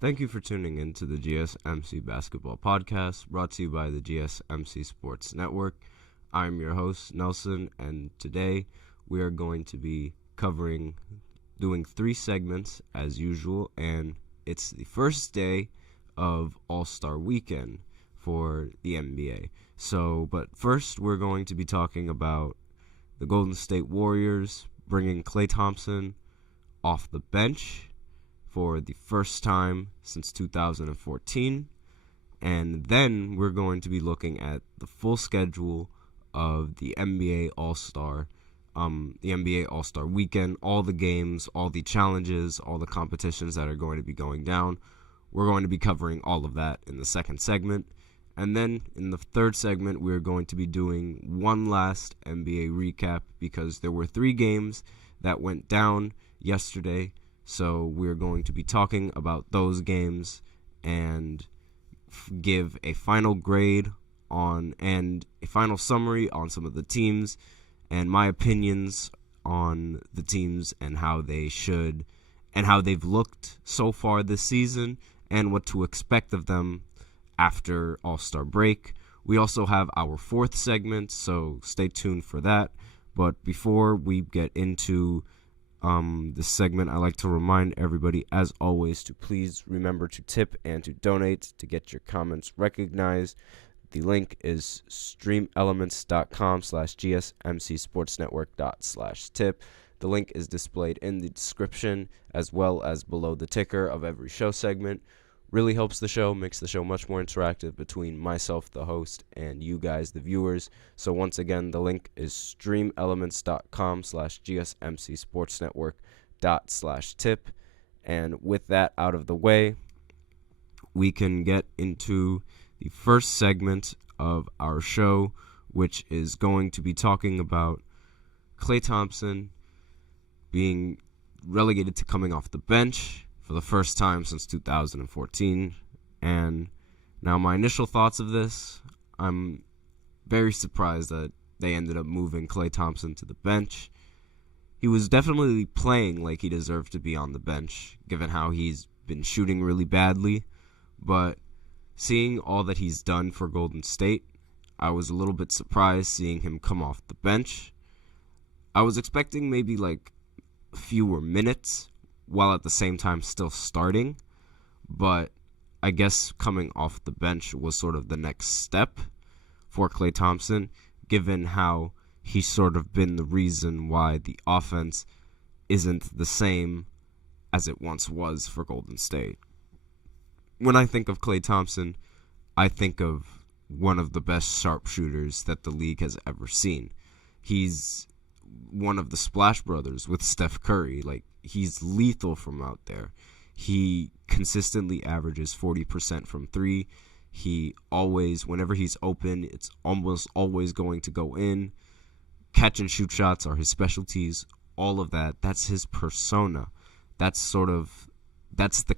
Thank you for tuning in to the GSMC Basketball Podcast, brought to you by the GSMC Sports Network. I'm your host, Nelson, and today we are going to be doing 3 segments as usual, and it's the first day of Allstar Weekend for the NBA. But first we're going to be talking about the Golden State Warriors bringing Klay Thompson off the bench for the first time since 2014, and then we're going to be looking at the full schedule of the NBA All-Star Weekend, all the games, all the challenges, all the competitions that are going to be going down. We're going to be covering all of that in the second segment, and then in the third segment, we're going to be doing one last NBA recap because there were 3 games that went down yesterday. So we're going to be talking about those games and give a final grade on and a final summary on some of the teams and my opinions on the teams and how they should and how they've looked so far this season and what to expect of them after All-Star break. We also have our 4th segment, so stay tuned for that. But before we get into this segment, I like to remind everybody, as always, to please remember to tip and to donate to get your comments recognized. The link is streamelements.com/gsmcsportsnetwork./tip. The link is displayed in the description as well as below the ticker of every show segment. Really helps the show, makes the show much more interactive between myself, the host, and you guys, the viewers. So once again, the link is streamelements.com/gsmcsportsnetwork./tip. And with that out of the way, we can get into the first segment of our show, which is going to be talking about Klay Thompson being relegated to coming off the bench for the first time since 2014. And now my initial thoughts of this, I'm very surprised that they ended up moving Klay Thompson to the bench. He was definitely playing like he deserved to be on the bench, given how he's been shooting really badly. But seeing all that he's done for Golden State, I was a little bit surprised seeing him come off the bench. I was expecting maybe like fewer minutes, while at the same time still starting, but I guess coming off the bench was sort of the next step for Klay Thompson, given how he's sort of been the reason why the offense isn't the same as it once was for Golden State. When I think of Klay Thompson, I think of one of the best sharpshooters that the league has ever seen. He's one of the Splash Brothers with Steph Curry. Like, he's lethal from out there. He consistently averages 40% from 3. He always, whenever he's open, it's almost always going to go in. Catch and shoot shots are his specialties. All of that, that's his persona. That's the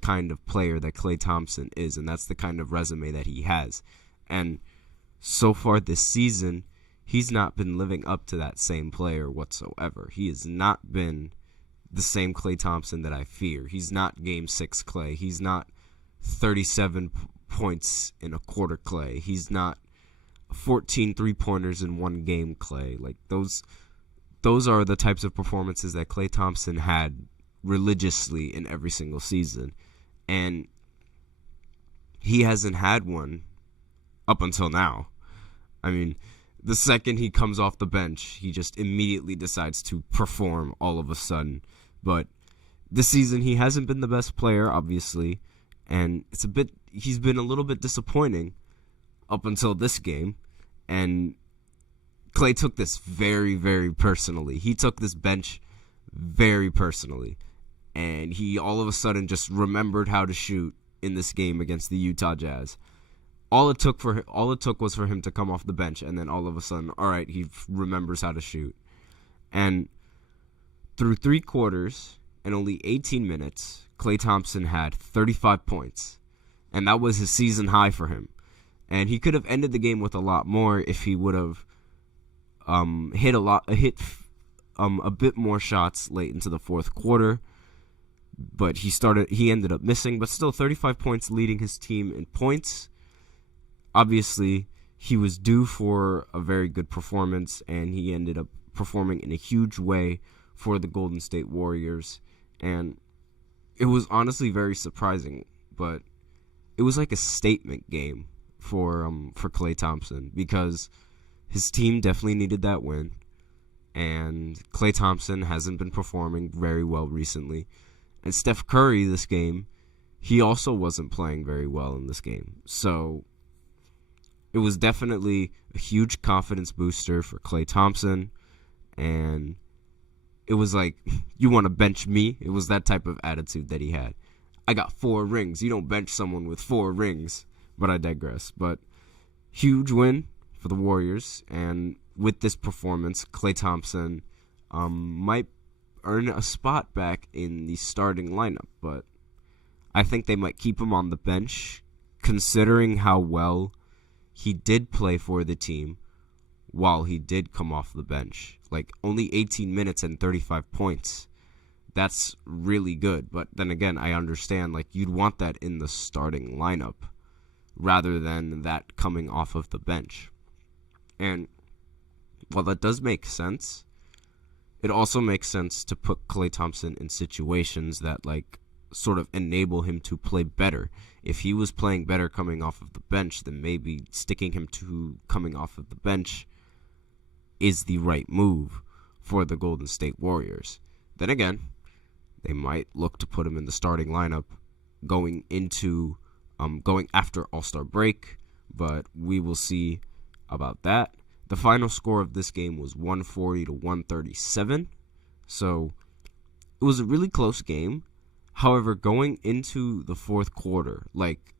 kind of player that Klay Thompson is, and that's the kind of resume that he has. And so far this season, he's not been living up to that same player whatsoever. He has not been the same Klay Thompson that I fear. He's not Game 6 Klay. He's not 37 points in a quarter Klay. He's not 14 3-pointers in one game Klay. Like, those are the types of performances that Klay Thompson had religiously in every single season. And he hasn't had one up until now. I mean, the second he comes off the bench, he just immediately decides to perform all of a sudden. But this season, he hasn't been the best player, obviously, and he's been a little bit disappointing up until this game. And Klay took this very, very personally. He took this bench very personally, and he all of a sudden just remembered how to shoot in this game against the Utah Jazz. All it took was for him to come off the bench, and then all of a sudden, all right, he remembers how to shoot. And through 3 quarters and only 18 minutes, Klay Thompson had 35 points, and that was his season high for him. And he could have ended the game with a lot more if he would have hit a bit more shots late into the fourth quarter. but he ended up missing, but still 35 points, leading his team in points. Obviously, he was due for a very good performance, and he ended up performing in a huge way for the Golden State Warriors, and it was honestly very surprising, but it was like a statement game for Klay Thompson, because his team definitely needed that win, and Klay Thompson hasn't been performing very well recently. And Steph Curry this game, he also wasn't playing very well in this game. So it was definitely a huge confidence booster for Klay Thompson, and it was like, you want to bench me? It was that type of attitude that he had. I got 4 rings. You don't bench someone with 4 rings. But I digress. But huge win for the Warriors, and with this performance, Klay Thompson might earn a spot back in the starting lineup, but I think they might keep him on the bench, considering how well he did play for the team while he did come off the bench. Like, only 18 minutes and 35 points. That's really good, but then again, I understand, like, you'd want that in the starting lineup rather than that coming off of the bench. And while that does make sense, it also makes sense to put Klay Thompson in situations that, like, sort of enable him to play better. If he was playing better coming off of the bench, then maybe sticking him to coming off of the bench is the right move for the Golden State Warriors. Then again, they might look to put him in the starting lineup going after All-Star break, but we will see about that. The final score of this game was 140 to 137, so it was a really close game. However, going into the fourth quarter, like,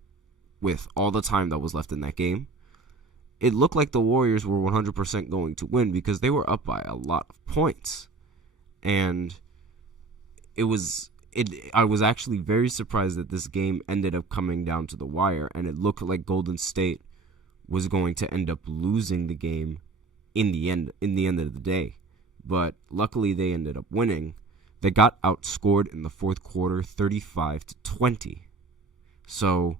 with all the time that was left in that game, it looked like the Warriors were 100% going to win because they were up by a lot of points. And I was actually very surprised that this game ended up coming down to the wire, and it looked like Golden State was going to end up losing the game in the end of the day. But luckily they ended up winning. They got outscored in the fourth quarter 35 to 20. So,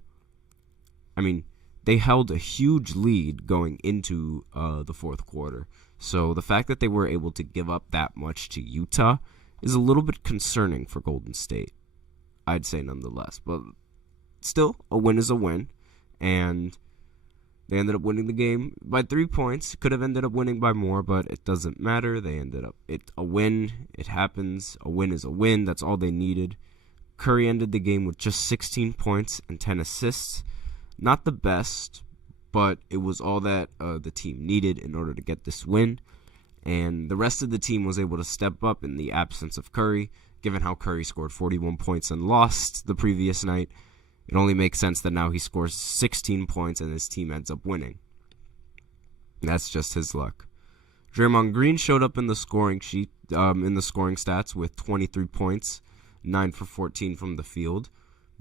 I mean, they held a huge lead going into the fourth quarter. So the fact that they were able to give up that much to Utah is a little bit concerning for Golden State, I'd say nonetheless. But still, a win is a win. And they ended up winning the game by 3 points. Could have ended up winning by more, but it doesn't matter. They ended up a win. It happens. A win is a win. That's all they needed. Curry ended the game with just 16 points and 10 assists. Not the best, but it was all that the team needed in order to get this win. And the rest of the team was able to step up in the absence of Curry. Given how Curry scored 41 points and lost the previous night, it only makes sense that now he scores 16 points and his team ends up winning. That's just his luck. Draymond Green showed up in the scoring sheet, in the scoring stats with 23 points, 9 for 14 from the field.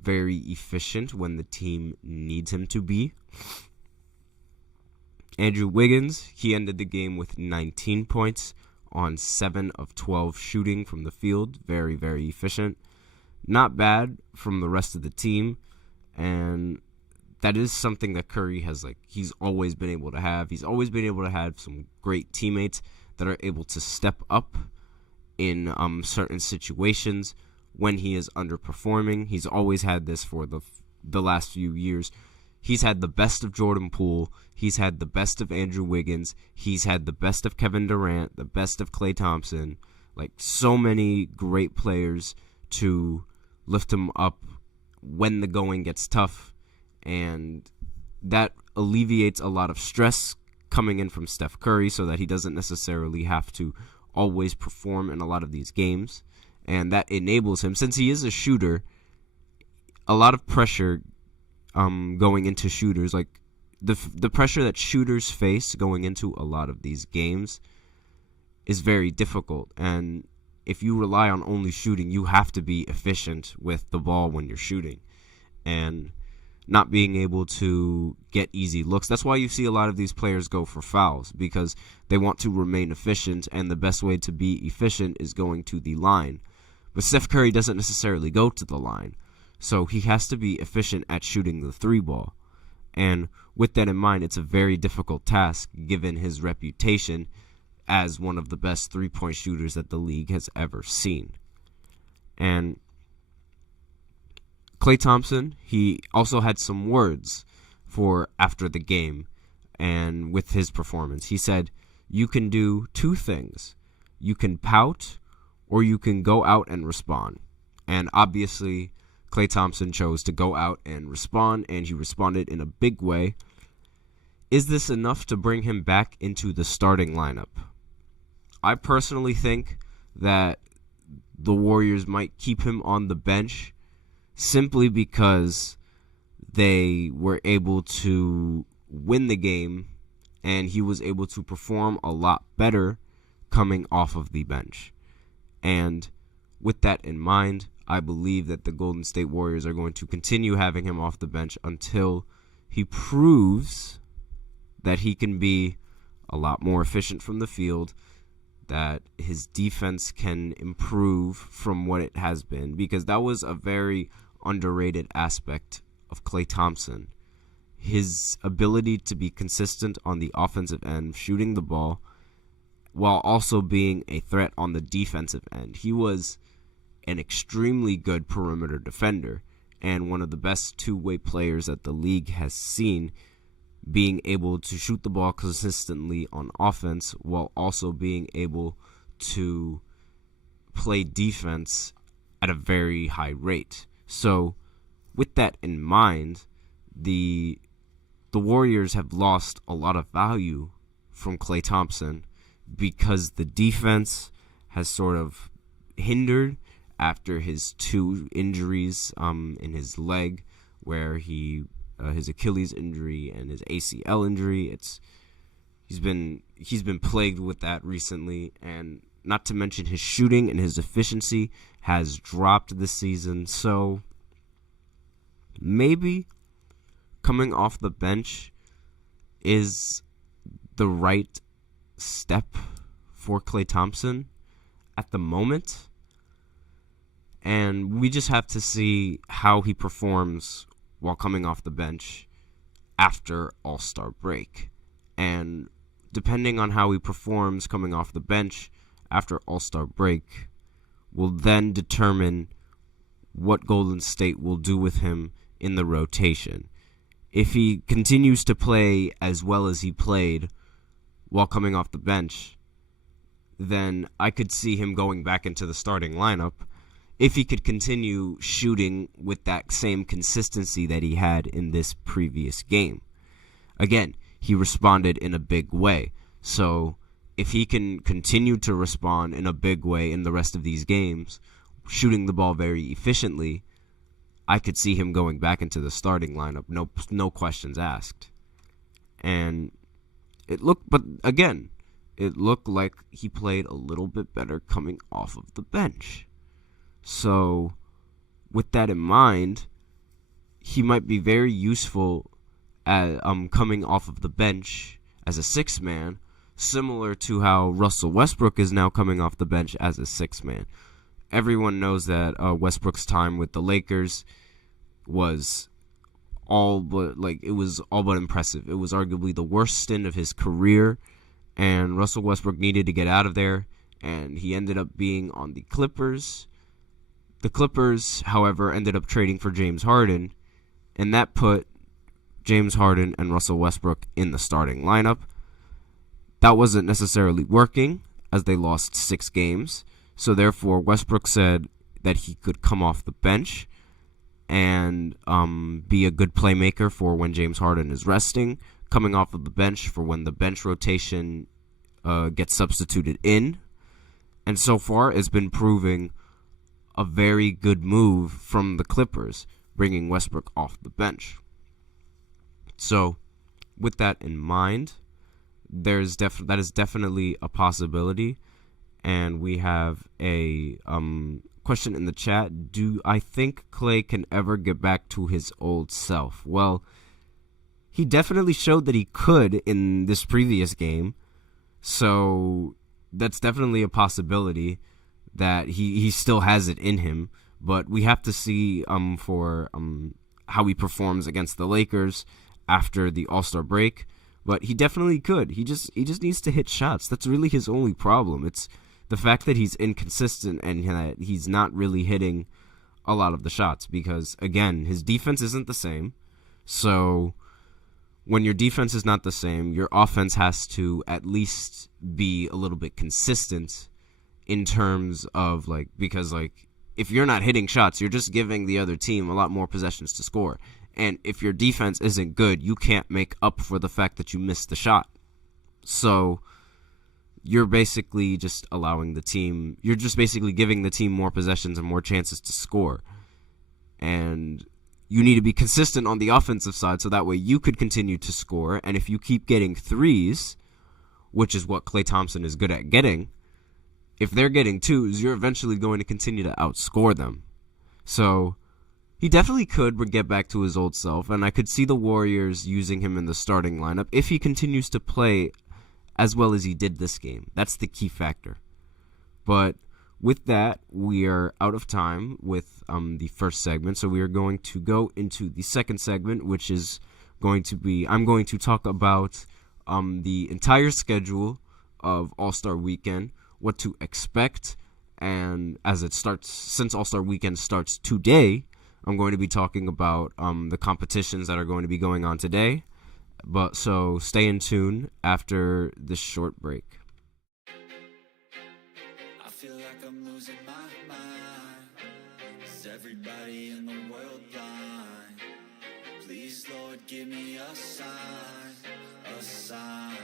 Very efficient when the team needs him to be. Andrew Wiggins, he ended the game with 19 points on 7 of 12 shooting from the field. Very, very efficient. Not bad from the rest of the team. And that is something that Curry has, like, he's always been able to have. He's always been able to have some great teammates that are able to step up in certain situations when he is underperforming. He's always had this for the last few years. He's had the best of Jordan Poole. He's had the best of Andrew Wiggins. He's had the best of Kevin Durant, the best of Klay Thompson. Like, so many great players to lift him up when the going gets tough. And that alleviates a lot of stress coming in from Steph Curry so that he doesn't necessarily have to always perform in a lot of these games. And that enables him, since he is a shooter, a lot of pressure going into shooters, like the pressure that shooters face going into a lot of these games is very difficult. And if you rely on only shooting, you have to be efficient with the ball when you're shooting. And not being able to get easy looks. That's why you see a lot of these players go for fouls, because they want to remain efficient, and the best way to be efficient is going to the line. But Steph Curry doesn't necessarily go to the line, so he has to be efficient at shooting the three ball. And with that in mind, it's a very difficult task given his reputation as one of the best three-point shooters that the league has ever seen. And Klay Thompson, he also had some words for after the game and with his performance. He said, "You can do two things. You can pout or you can go out and respond." And obviously, Klay Thompson chose to go out and respond, and he responded in a big way. Is this enough to bring him back into the starting lineup? I personally think that the Warriors might keep him on the bench simply because they were able to win the game and he was able to perform a lot better coming off of the bench. And with that in mind, I believe that the Golden State Warriors are going to continue having him off the bench until he proves that he can be a lot more efficient from the field, that his defense can improve from what it has been, because that was a very underrated aspect of Klay Thompson. His ability to be consistent on the offensive end, shooting the ball, while also being a threat on the defensive end. He was an extremely good perimeter defender and one of the best two-way players that the league has seen, being able to shoot the ball consistently on offense while also being able to play defense at a very high rate. So with that in mind, the Warriors have lost a lot of value from Klay Thompson because the defense has sort of hindered after his two injuries in his leg, where his Achilles injury and his ACL injury. He's been plagued with that recently, and not to mention his shooting and his efficiency has dropped this season. So maybe coming off the bench is the right step for Klay Thompson at the moment. And we just have to see how he performs while coming off the bench after All-Star break. And depending on how he performs coming off the bench after All-Star break will then determine what Golden State will do with him in the rotation. If he continues to play as well as he played while coming off the bench, then I could see him going back into the starting lineup if he could continue shooting with that same consistency that he had in this previous game. Again, he responded in a big way. So if he can continue to respond in a big way in the rest of these games, shooting the ball very efficiently, I could see him going back into the starting lineup, no questions asked. And it looked like he played a little bit better coming off of the bench. So with that in mind, he might be very useful at coming off of the bench as a sixth man, similar to how Russell Westbrook is now coming off the bench as a sixth man. Everyone knows that Westbrook's time with the Lakers was all but impressive. It was arguably the worst stint of his career, and Russell Westbrook needed to get out of there, and he ended up being on the Clippers. The Clippers, however, ended up trading for James Harden, and that put James Harden and Russell Westbrook in the starting lineup. That wasn't necessarily working, as they lost 6 games. So therefore, Westbrook said that he could come off the bench and be a good playmaker for when James Harden is resting, coming off of the bench for when the bench rotation gets substituted in. And so far, it's been proving a very good move from the Clippers, bringing Westbrook off the bench. So, with that in mind, that is definitely a possibility. And we have a question in the chat. Do I think Klay can ever get back to his old self? Well, he definitely showed that he could in this previous game. So that's definitely a possibility that he still has it in him, but we have to see for how he performs against the Lakers after the All-Star break. But he definitely could. He just needs to hit shots. That's really his only problem. It's the fact that he's inconsistent and that he's not really hitting a lot of the shots because, again, his defense isn't the same. So when your defense is not the same, your offense has to at least be a little bit consistent in terms of, because if you're not hitting shots, you're just giving the other team a lot more possessions to score. And if your defense isn't good, you can't make up for the fact that you missed the shot. So you're basically just giving the team more possessions and more chances to score. And you need to be consistent on the offensive side so that way you could continue to score. And if you keep getting threes, which is what Klay Thompson is good at getting, if they're getting twos, you're eventually going to continue to outscore them. So he definitely could get back to his old self, and I could see the Warriors using him in the starting lineup if he continues to play as well as he did this game. That's the key factor. But with that, we are out of time with the first segment, so we are going to go into the second segment, which is going to be, I'm going to talk about the entire schedule of All-Star Weekend, what to expect, and as it starts, since All-Star Weekend starts today, I'm going to be talking about the competitions that are going to be going on today. But so stay in tune after this short break. I feel like I'm losing my mind. Is everybody in the world blind? Please, Lord, give me a sign, a sign.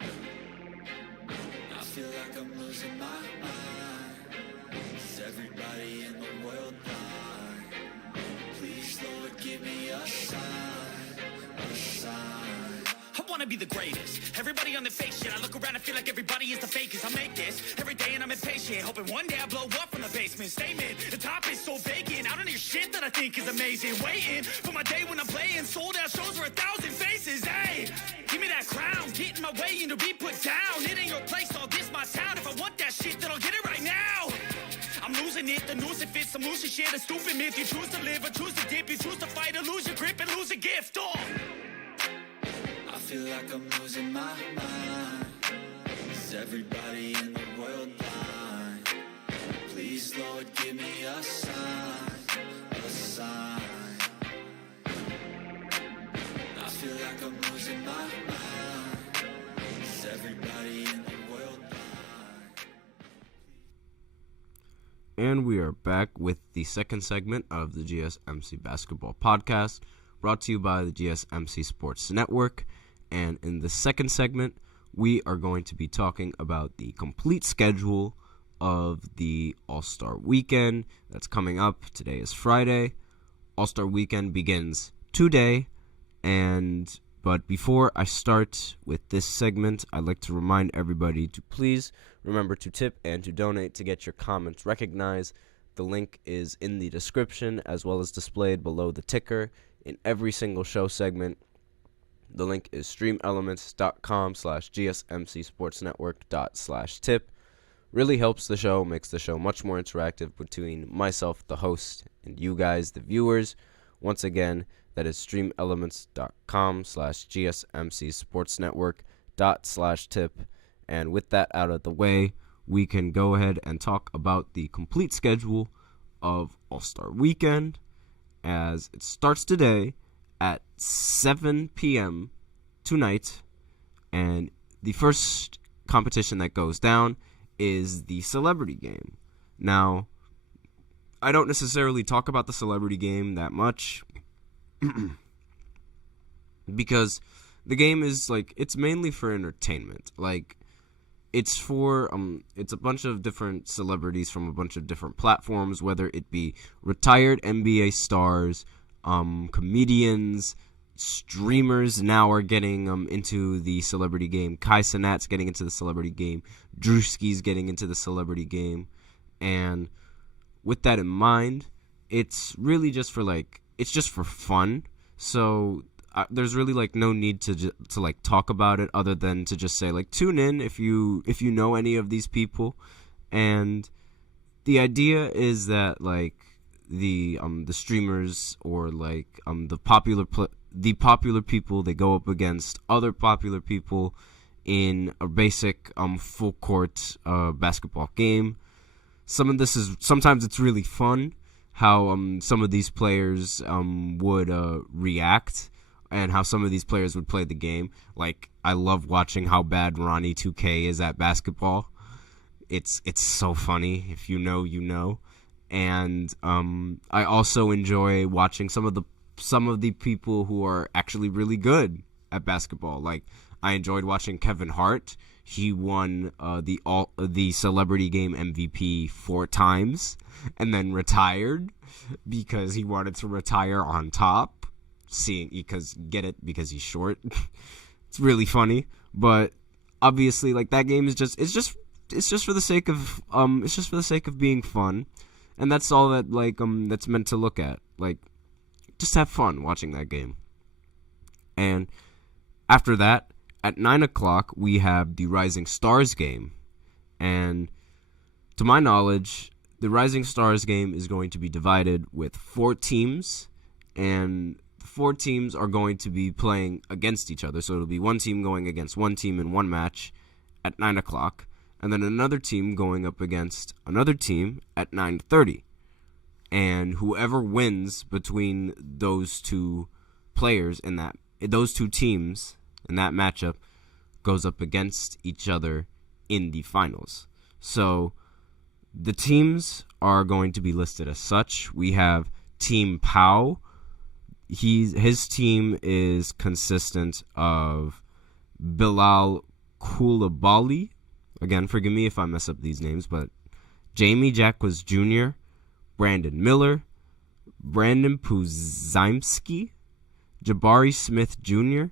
I feel like I'm losing my mind. Is everybody in the world blind? Please, Lord, give me a sign, a sign. I wanna be the greatest. Everybody on the fake shit. I look around and feel like everybody is the fakest. I make this every day and I'm impatient, hoping one day I blow up from the basement. Statement, the top is so vacant. I don't hear shit that I think is amazing. Waiting for my day when I'm playing sold out shows for 1,000 faces. Hey, give me that crown, get in my way and to be put down. It ain't your place, all this my town. If I want that shit, then I'll get it right now. I'm losing it, the noose it fits, some losing shit, a stupid myth. You choose to live or choose to dip, you choose to fight or lose your grip and lose a gift. Oh. I feel like I'm losing my mind. Is everybody in the world blind? Please, Lord, give me a sign, a sign. I feel like I'm losing my mind. Is everybody in the world blind? And we are back with the second segment of the GSMC Basketball Podcast, brought to you by the GSMC Sports Network. And in the second segment, we are going to be talking about the complete schedule of the All-Star Weekend that's coming up. Today is Friday. All-Star Weekend begins today. But before I start with this segment, I'd like to remind everybody to please remember to tip and to donate to get your comments recognized. The link is in the description as well as displayed below the ticker in every single show segment. The link is streamelements.com/gsmcsportsnetwork./tip. Really helps the show, makes the show much more interactive between myself, the host, and you guys, the viewers. Once again, that is streamelements.com/gsmcsportsnetwork./tip. And with that out of the way, we can go ahead and talk about the complete schedule of All-Star Weekend as it starts today at 7 p.m. tonight, and the first competition that goes down is the celebrity game. Now, I don't necessarily talk about the celebrity game that much because the game is it's mainly for entertainment. It's for it's a bunch of different celebrities from a bunch of different platforms, whether it be retired NBA stars, comedians, streamers now are getting into the celebrity game. Kai Cenat's getting into the celebrity game. Drewski's getting into the celebrity game. And with that in mind, it's really just for it's just for fun. So there's really no need to talk about it other than to just say tune in if you know any of these people And the idea is that like the streamers or like the popular people, they go up against other popular people in a basic full court basketball game. Sometimes it's really fun how some of these players would react and how some of these players would play the game. Like, I love watching how bad Ronnie 2K is at basketball. It's so funny. If you know, you know. And I also enjoy watching some of the people who are actually really good at basketball. Like, I enjoyed watching Kevin Hart. He won the Celebrity Game MVP 4 times and then retired because he wanted to retire on top. Because he's short. It's really funny, but obviously, like, that game is just for the sake of being fun, and that's all that that's meant to look at. Like, just have fun watching that game. And after that, at 9 o'clock, we have the Rising Stars game. And to my knowledge, the Rising Stars game is going to be divided with 4 teams. And the 4 teams are going to be playing against each other. So it'll be one team going against one team in one match at 9 o'clock. And then another team going up against another team at 9:30. And whoever wins between those two players those two teams in that matchup goes up against each other in the finals. So the teams are going to be listed as such. We have Team Pau. His team is consistent of Bilal Koulibaly. Again, forgive me if I mess up these names, but Jamie Jacquez Jr., Brandon Miller, Brandon Puzimski, Jabari Smith Jr.,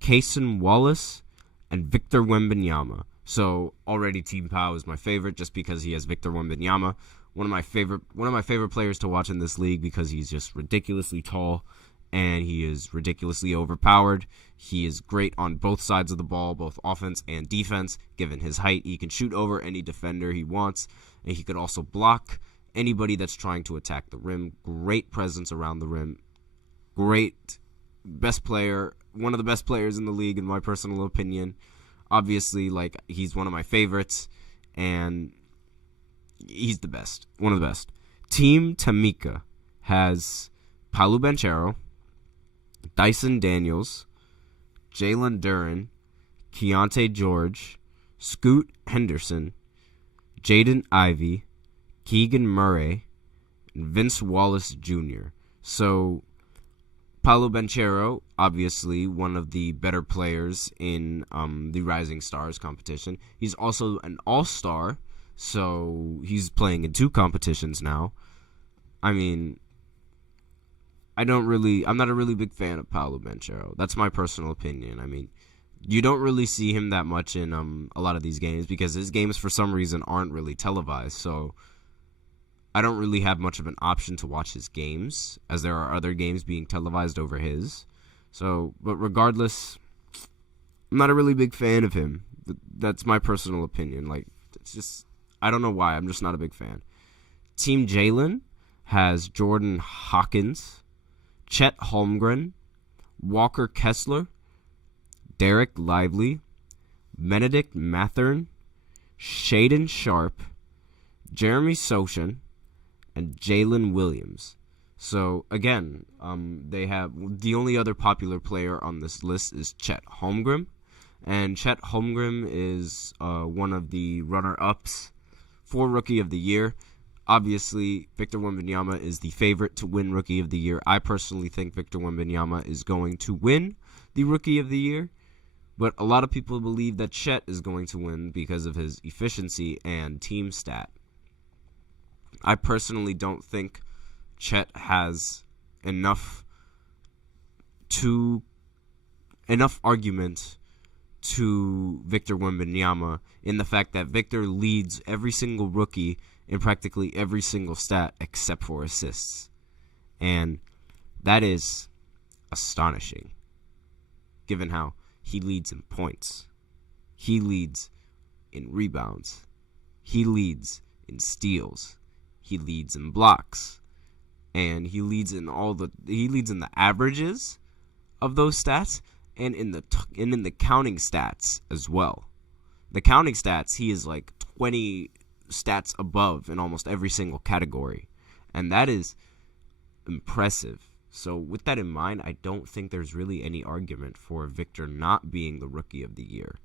Kaysen Wallace, and Victor Wembanyama. So already Team Pau is my favorite just because he has Victor Wembanyama, one of my favorite players to watch in this league because he's just ridiculously tall and he is ridiculously overpowered. He is great on both sides of the ball, both offense and defense. Given his height, he can shoot over any defender he wants, and he could also block anybody that's trying to attack the rim. Great presence around the rim. Great best player, one of the best players in the league in my personal opinion. Obviously, like, he's one of my favorites, and he's the best, one of the best. Team Tamika has Paolo Banchero, Dyson Daniels, Jalen Duren, Keontae George, Scoot Henderson, Jaden Ivey, Keegan Murray, and Vince Wallace Jr. So Paolo Banchero, obviously one of the better players in the Rising Stars competition. He's also an all-star, so he's playing in 2 competitions now. I mean, I'm not a really big fan of Paolo Banchero. That's my personal opinion. I mean, you don't really see him that much in a lot of these games because his games, for some reason, aren't really televised, so I don't really have much of an option to watch his games, as there are other games being televised over his. So, but regardless, I'm not a really big fan of him. That's my personal opinion. Like, it's just, I don't know why. I'm just not a big fan. Team Jalen has Jordan Hawkins, Chet Holmgren, Walker Kessler, Derek Lively, Benedict Mathern, Shaden Sharp, Jeremy Sochan, and Jalen Williams. So, again, they have the only other popular player on this list is Chet Holmgren. And Chet Holmgren is one of the runner-ups for Rookie of the Year. Obviously, Victor Wembanyama is the favorite to win Rookie of the Year. I personally think Victor Wembanyama is going to win the Rookie of the Year. But a lot of people believe that Chet is going to win because of his efficiency and team stat. I personally don't think Chet has enough argument to Victor Wembanyama in the fact that Victor leads every single rookie in practically every single stat except for assists. And that is astonishing, given how he leads in points. He leads in rebounds. he leads in steals, he leads in blocks, and he leads in the averages of those stats, and in the counting stats as well. The counting stats, he is like 20 stats above in almost every single category, and that is impressive. So with that in mind, I don't think there's really any argument for Victor not being the Rookie of the Year.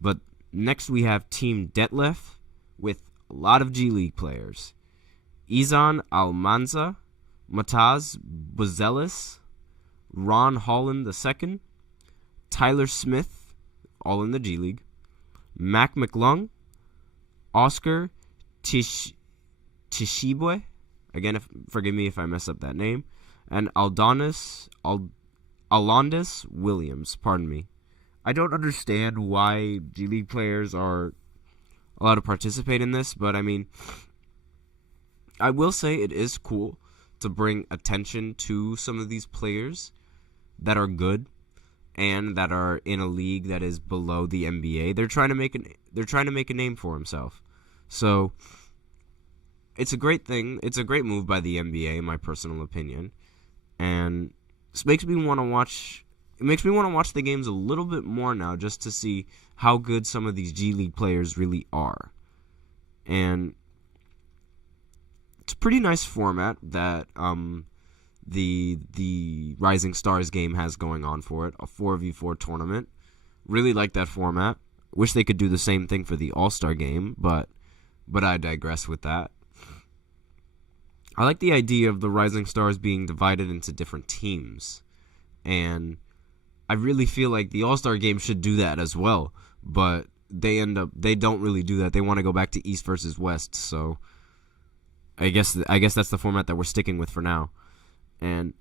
But next we have Team Detlef with a lot of G League players. Izan Almanza, Mataz Buzelis, Ron Holland II, Tyler Smith, all in the G League, Mac McClung, Oscar Tishibwe, again, forgive me if I mess up that name, and Alondis Williams, pardon me. I don't understand why G League players are allowed to participate in this, but I mean, I will say it is cool to bring attention to some of these players that are good and that are in a league that is below the NBA. They're trying to make a name for himself. So it's a great thing. It's a great move by the NBA, in my personal opinion. And this makes me want to watch. It makes me want to watch the games a little bit more now, just to see how good some of these G League players really are. And it's a pretty nice format that the Rising Stars game has going on for it, a 4v4 tournament. Really like that format. Wish they could do the same thing for the All-Star game, but I digress with that. I like the idea of the Rising Stars being divided into different teams, and I really feel like the All-Star game should do that as well, but they don't really do that. They want to go back to East versus West, so I guess that's the format that we're sticking with for now. And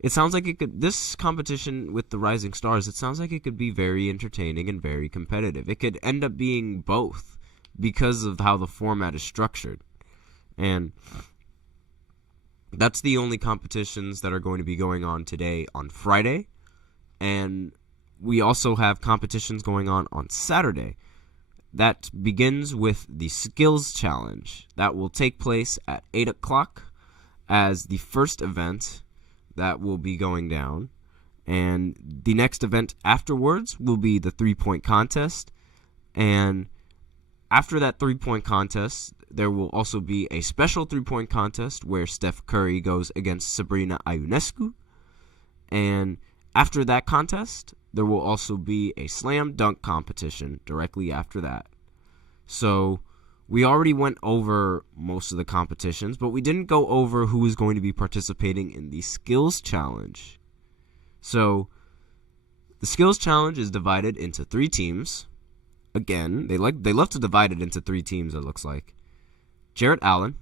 it sounds like this competition with the Rising Stars, it sounds like it could be very entertaining and very competitive. It could end up being both because of how the format is structured. And that's the only competitions that are going to be going on today on Friday. And we also have competitions going on Saturday. That begins with the Skills Challenge. That will take place at 8 o'clock as the first event that will be going down. And the next event afterwards will be the 3-point contest. And after that 3-point contest, there will also be a special 3-point contest where Steph Curry goes against Sabrina Ionescu. And after that contest, there will also be a slam dunk competition directly after that. So we already went over most of the competitions, but we didn't go over who is going to be participating in the Skills Challenge. So the Skills Challenge is divided into 3 teams. Again, they love to divide it into 3 teams, it looks like. Jarrett Allen,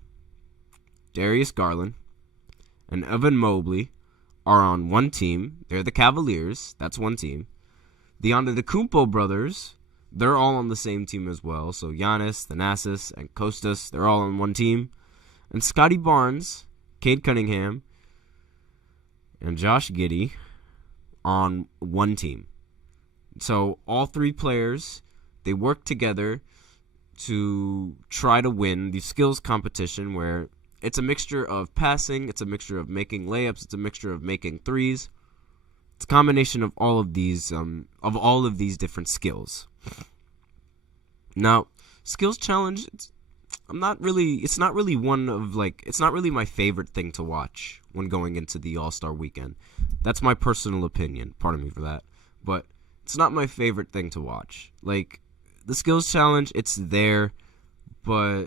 Darius Garland, and Evan Mobley are on one team. They're the Cavaliers. That's one team. The Antetokounmpo brothers, they're all on the same team as well. So Giannis, Thanasis, and Kostas, they're all on one team. And Scotty Barnes, Cade Cunningham, and Josh Giddey on one team. So all 3 players, they work together to try to win the skills competition, where it's a mixture of passing, it's a mixture of making layups, it's a mixture of making threes. It's a combination of all of these different skills. Now, Skills Challenge, it's not really my favorite thing to watch when going into the All-Star Weekend. That's my personal opinion. Pardon me for that. But it's not my favorite thing to watch. Like, the Skills Challenge, it's there, but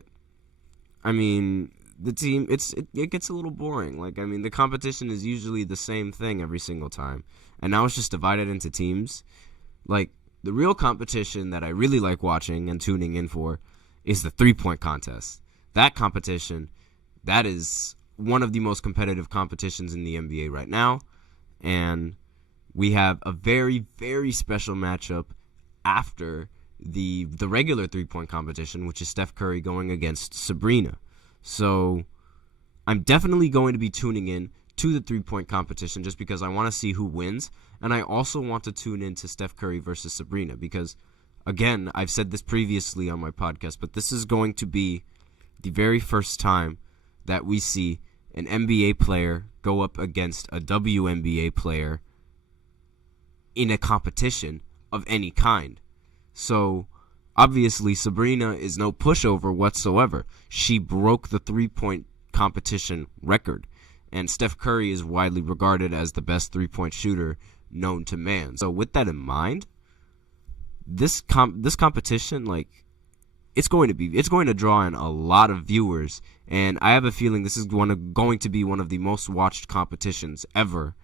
I mean, the team, it gets a little boring. Like, I mean, the competition is usually the same thing every single time, and now it's just divided into teams. Like, the real competition that I really like watching and tuning in for is the 3-point contest. That competition, that is one of the most competitive competitions in the NBA right now, and we have a very, very special matchup after the regular 3-point competition, which is Steph Curry going against Sabrina. So I'm definitely going to be tuning in to the 3-point competition just because I want to see who wins, and I also want to tune in to Steph Curry versus Sabrina because again, I've said this previously on my podcast, but this is going to be the very first time that we see an NBA player go up against a WNBA player in a competition of any kind. So, obviously, Sabrina is no pushover whatsoever. She broke the three-point competition record, and Steph Curry is widely regarded as the best three-point shooter known to man. So, with that in mind, this competition, like, it's going to draw in a lot of viewers, and I have a feeling this is going to be one of the most watched competitions ever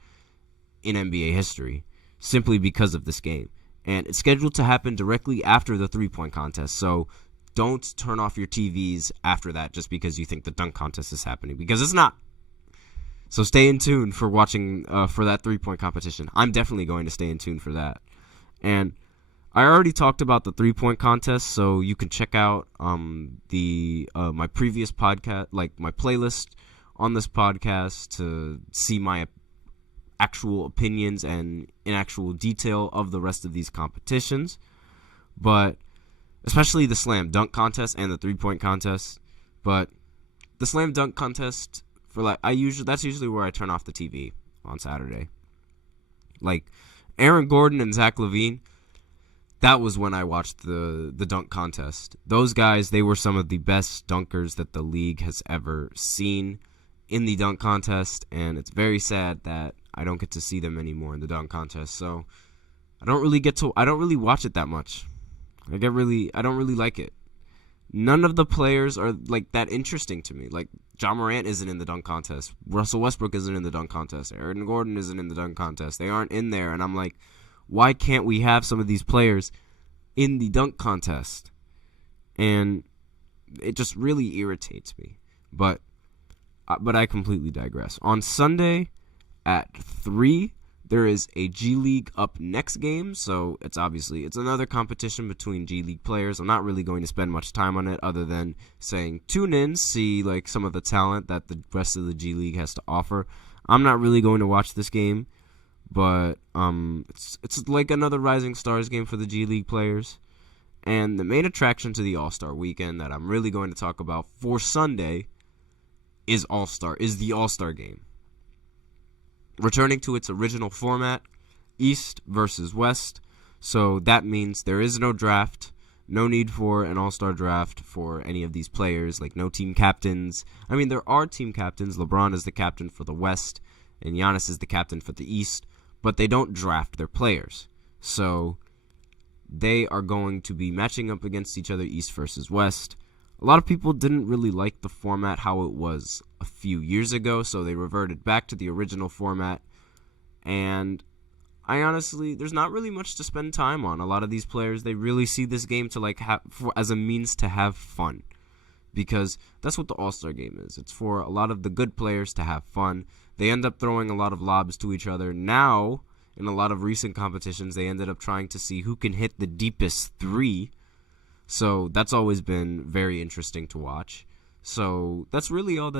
in NBA history, simply because of this game. And it's scheduled to happen directly after the three-point contest, so don't turn off your TVs after that just because you think the dunk contest is happening, because it's not. So stay in tune for watching for that three-point competition. I'm definitely going to stay in tune for that. And I already talked about the three-point contest, so you can check out my previous podcast, like my playlist on this podcast, to see my actual opinions and in actual detail of the rest of these competitions. But especially the slam dunk contest and the three-point contest. But the slam dunk contest, that's usually where I turn off the TV on Saturday. Like Aaron Gordon and Zach LaVine, that was when I watched the dunk contest. Those guys, they were some of the best dunkers that the league has ever seen in the dunk contest, and it's very sad that I don't get to see them anymore in the dunk contest. So I don't really watch it that much. I don't really like it. None of the players are like that interesting to me. Like Ja Morant isn't in the dunk contest. Russell Westbrook isn't in the dunk contest. Aaron Gordon isn't in the dunk contest. They aren't in there, and I'm like, why can't we have some of these players in the dunk contest? And it just really irritates me. But I completely digress. On Sunday at 3, there is a G League Up Next game. So it's another competition between G League players. I'm not really going to spend much time on it other than saying tune in, see like some of the talent that the rest of the G League has to offer. I'm not really going to watch this game, but it's like another Rising Stars game for the G League players. And the main attraction to the Allstar Weekend that I'm really going to talk about for Sunday is the All-Star game. Returning to its original format, East versus West. So that means there is no draft, no need for an All-Star draft for any of these players, like no team captains. I mean, there are team captains. LeBron is the captain for the West, and Giannis is the captain for the East, but they don't draft their players. So they are going to be matching up against each other, East versus West. A lot of people didn't really like the format how it was a few years ago, so they reverted back to the original format. And I honestly, there's not really much to spend time on. A lot of these players, they really see this game to as a means to have fun, because that's what the All-Star game is. It's for a lot of the good players to have fun. They end up throwing a lot of lobs to each other. Now, in a lot of recent competitions, they ended up trying to see who can hit the deepest three. So that's always been very interesting to watch. So that's really all.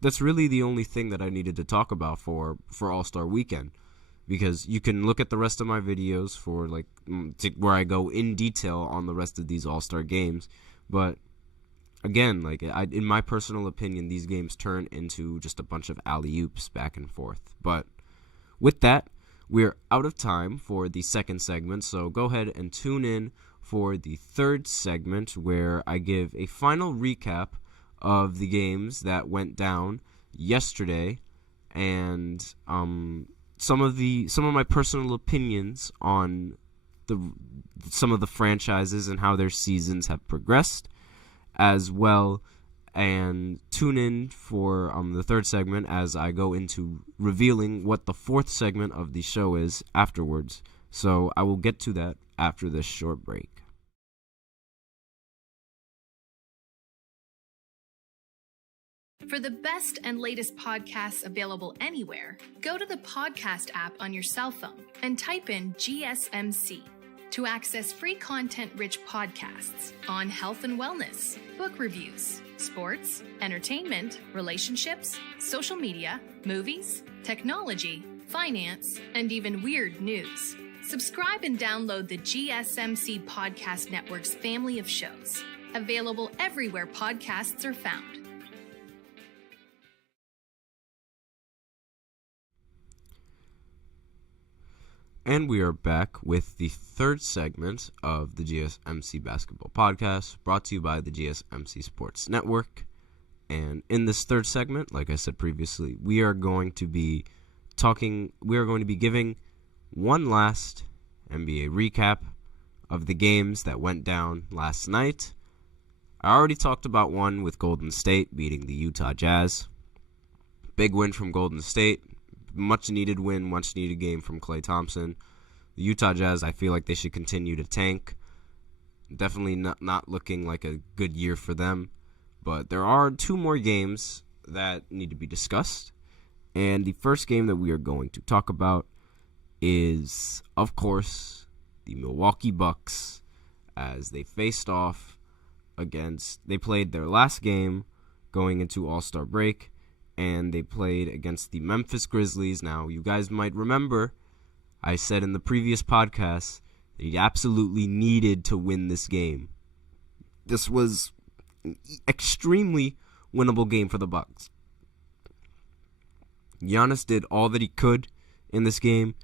That's really the only thing that I needed to talk about for All-Star Weekend, because you can look at the rest of my videos for where I go in detail on the rest of these All-Star games. But again, in my personal opinion, these games turn into just a bunch of alley-oops back and forth. But with that, we're out of time for the second segment, so go ahead and tune in for the third segment, where I give a final recap of the games that went down yesterday, and some of my personal opinions on some of the franchises and how their seasons have progressed as well. And tune in for the third segment as I go into revealing what the fourth segment of the show is afterwards. So I will get to that after this short break. For the best and latest podcasts available anywhere, go to the podcast app on your cell phone and type in GSMC to access free content-rich podcasts on health and wellness, book reviews, sports, entertainment, relationships, social media, movies, technology, finance, and even weird news. Subscribe and download the GSMC Podcast Network's family of shows, available everywhere podcasts are found. And we are back with the third segment of the GSMC Basketball Podcast, brought to you by the GSMC Sports Network. And in this third segment, like I said previously, we are going to be giving one last NBA recap of the games that went down last night. I already talked about one with Golden State beating the Utah Jazz. Big win from Golden State. Much needed win, much needed game from Klay Thompson. The Utah Jazz, I feel like they should continue to tank. Definitely not looking like a good year for them. But there are two more games that need to be discussed. And the first game that we are going to talk about is, of course, the Milwaukee Bucks, as they faced off they played their last game going into Allstar break, and they played against the Memphis Grizzlies. Now, you guys might remember, I said in the previous podcast, they absolutely needed to win this game. This was an extremely winnable game for the Bucks. Giannis did all that he could in this game.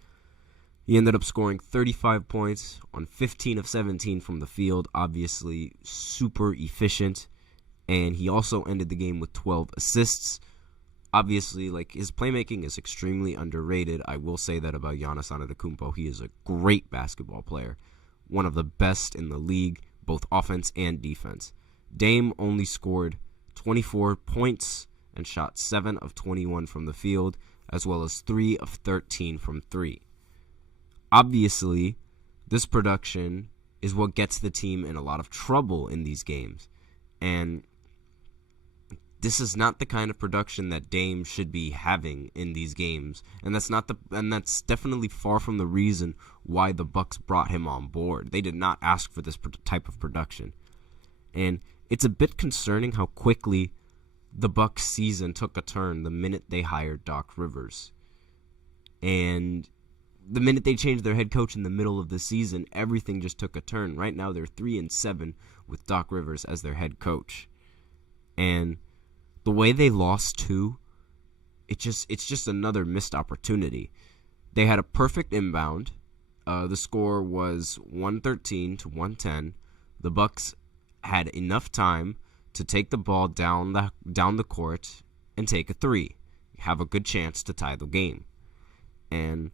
He ended up scoring 35 points on 15 of 17 from the field, obviously super efficient. And he also ended the game with 12 assists. Obviously, his playmaking is extremely underrated. I will say that about Giannis Antetokounmpo. He is a great basketball player, one of the best in the league, both offense and defense. Dame only scored 24 points and shot 7 of 21 from the field, as well as 3 of 13 from 3. Obviously, this production is what gets the team in a lot of trouble in these games. And this is not the kind of production that Dame should be having in these games. And that's definitely far from the reason why the Bucks brought him on board. They did not ask for this type of production. And it's a bit concerning how quickly the Bucks season took a turn the minute they hired Doc Rivers. And the minute they changed their head coach in the middle of the season, everything just took a turn. Right now, they're 3-7 with Doc Rivers as their head coach. And the way they lost too, it's just another missed opportunity. They had a perfect inbound. The score was 113-110. The Bucks had enough time to take the ball down the court and take a three, have a good chance to tie the game. And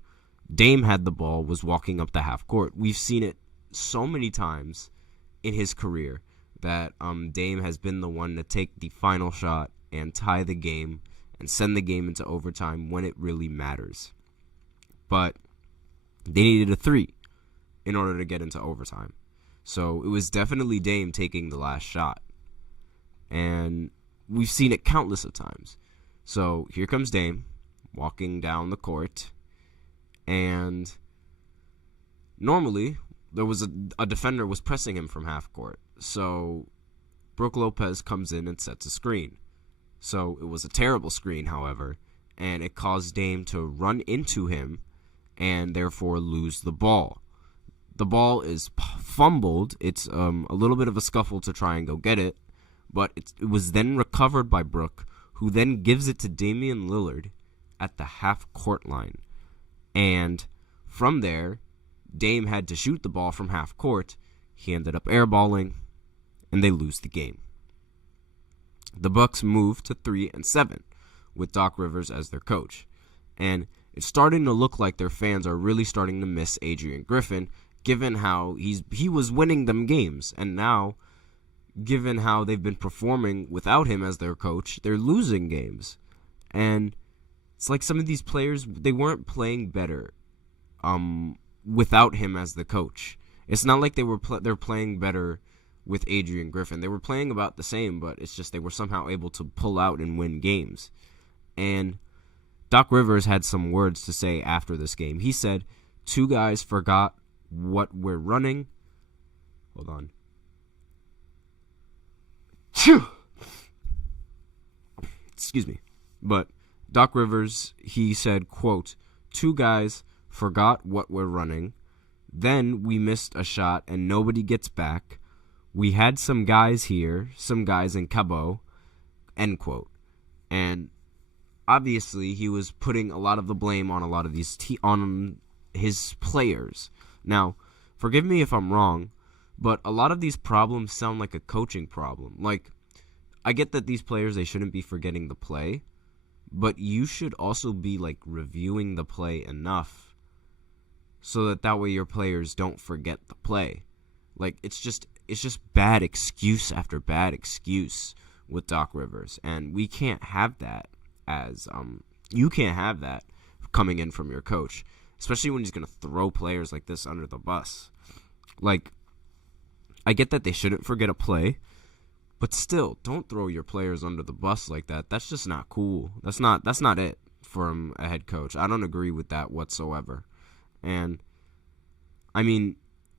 Dame had the ball, was walking up the half court. We've seen it so many times in his career that Dame has been the one to take the final shot and tie the game and send the game into overtime when it really matters. But they needed a three in order to get into overtime. So it was definitely Dame taking the last shot. And we've seen it countless of times. So here comes Dame walking down the court. And normally there was a defender was pressing him from half court. So Brook Lopez comes in and sets a screen. So it was a terrible screen, however, and it caused Dame to run into him and therefore lose the ball. The ball is fumbled. It's a little bit of a scuffle to try and go get it, but it was then recovered by Brook, who then gives it to Damian Lillard at the half-court line. And from there, Dame had to shoot the ball from half-court. He ended up airballing, and they lose the game. The Bucks move to 3-7 with Doc Rivers as their coach. And it's starting to look like their fans are really starting to miss Adrian Griffin, given how he was winning them games. And now, given how they've been performing without him as their coach, they're losing games. And it's like some of these players, they weren't playing better without him as the coach. It's not like they're playing better with Adrian Griffin. They were playing about the same, but it's just they were somehow able to pull out and win games. And Doc Rivers had some words to say after this game. He said, 2 guys forgot what we're running. Hold on. Excuse me. But Doc Rivers, he said, quote, 2 guys forgot what we're running. Then we missed a shot and nobody gets back. We had some guys here, some guys in Cabo, end quote. And obviously he was putting a lot of the blame on a lot of these on his players. Now, forgive me if I'm wrong, but a lot of these problems sound like a coaching problem. Like, I get that these players, they shouldn't be forgetting the play, but you should also be, like, reviewing the play enough so that way your players don't forget the play. Like, it's just bad excuse after bad excuse with Doc Rivers, and we can't have that as you can't have that coming in from your coach, especially when he's going to throw players like this under the bus. Like, I get that they shouldn't forget a play, but still, don't throw your players under the bus like that. That's just not cool. That's not it from a head coach. I don't agree with that whatsoever. And, I mean,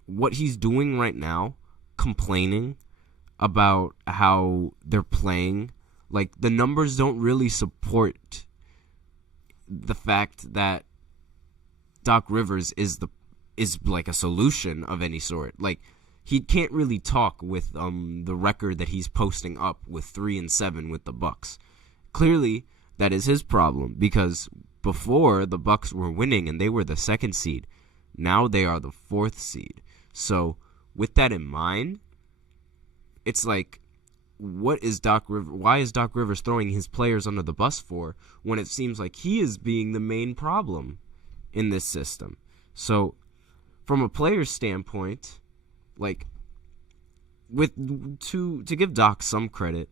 what he's doing right now, complaining about how they're playing, like, the numbers don't really support the fact that Doc Rivers is like a solution of any sort. Like, he can't really talk with the record that he's posting up with 3-7 with the Bucks. Clearly, that is his problem, because before the Bucks were winning and they were the 2nd seed. Now they are the 4th seed. So, with that in mind, it's like, why is Doc Rivers throwing his players under the bus for when it seems like he is being the main problem in this system? So, from a player's standpoint, like, to give Doc some credit,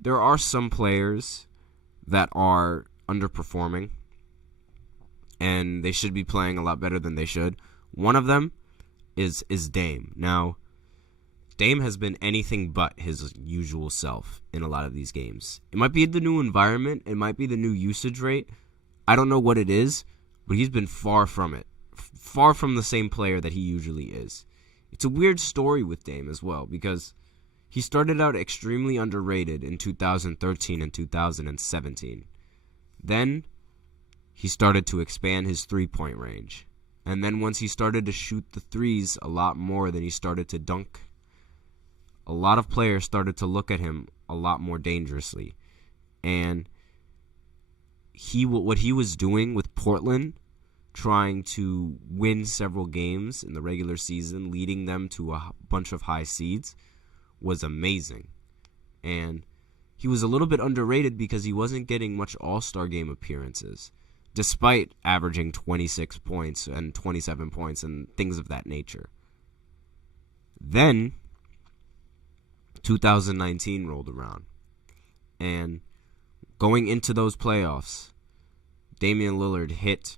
there are some players that are underperforming, and they should be playing a lot better than they should. One of them is Dame. Now, Dame has been anything but his usual self in a lot of these games. It might be the new environment. It might be the new usage rate. I don't know what it is, but he's been far from it. Far from the same player that he usually is. It's a weird story with Dame as well, because he started out extremely underrated in 2013 and 2017. Then he started to expand his three-point range. And then once he started to shoot the threes a lot more than he started to dunk, a lot of players started to look at him a lot more dangerously. And what he was doing with Portland, trying to win several games in the regular season, leading them to a bunch of high seeds, was amazing. And he was a little bit underrated because he wasn't getting much All-Star game appearances, despite averaging 26 points and 27 points and things of that nature. Then 2019 rolled around, and going into those playoffs, Damian Lillard hit